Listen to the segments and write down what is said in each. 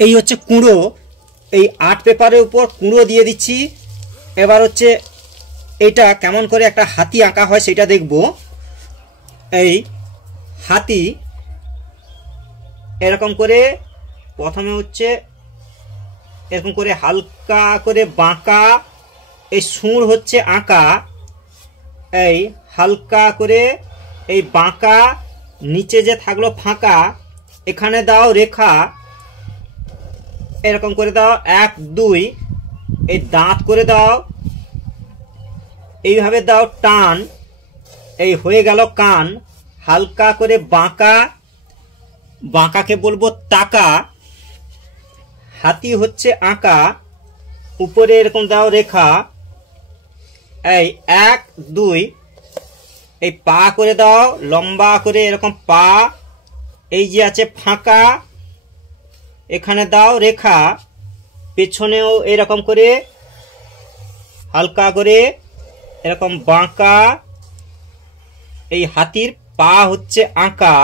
এই হচ্ছে কুঁড়ো, এই আর্ট পেপারের উপর কুঁড়ো দিয়ে দিচ্ছি। এবার হচ্ছে এটা কেমন করে একটা হাতি আঁকা হয় সেটা দেখব। এই হাতি এরকম করে প্রথমে হচ্ছে এরকম করে হালকা করে বাঁকা, এই সুর হচ্ছে আঁকা, এই হালকা করে এই বাঁকা, নিচে যে থাকলো ফাঁকা এখানে দাও রেখা, এরকম করে দাও 1 2, এই দাঁত করে দাও, এইভাবে দাও টান, এই হয়ে গেল কান। হালকা করে বাঁকা, বাঁকাকে বলবো তাকা, হাতি হচ্ছে আঁকা, উপরে এরকম দাও রেখা, এই 1 2, এই পা করে দাও লম্বা করে এরকম পা, এই যে আছে ফাঁকা এখানে দাও রেখা, পেছনেও এরকম করে হালকা করে এরকম বাঁকা, এই হাতির পা হচ্ছে আঁকা,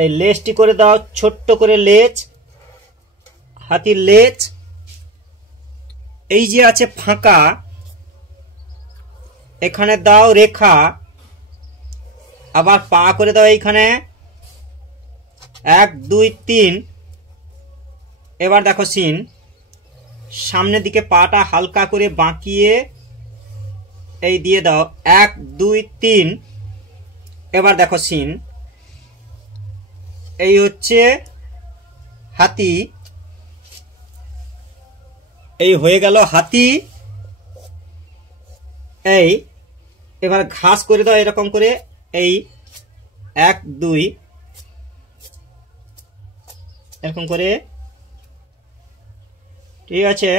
এই লেজটি করে দাও ছোট্ট করে লেজ, হাতির লেজ, এই যে আছে ফাঁকা এখানে দাও রেখা, আবার পা করে দাও এইখানে 1 2 3। এবার দেখো সিন, সামনের দিকে পাটা হালকা করে বাঁকিয়ে এই দিয়ে দাও 1 2 3। এবার দেখো সিন, এই হচ্ছে হাতি, এই হয়ে গেল হাতি। এই এবার ঘাস করে দাও এরকম করে, এই 1 2 এরকম করে, ঠিক আছে।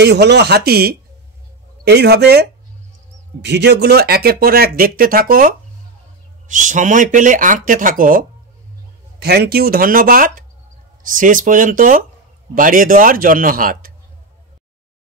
এই হলো হাতি। এইভাবে ভিডিওগুলো একের পর এক দেখতে থাকো, সময় পেলে আঁকতে থাকো। থ্যাংক ইউ, ধন্যবাদ শেষ পর্যন্ত বাড়িয়ে দেওয়ার জন্য হাত।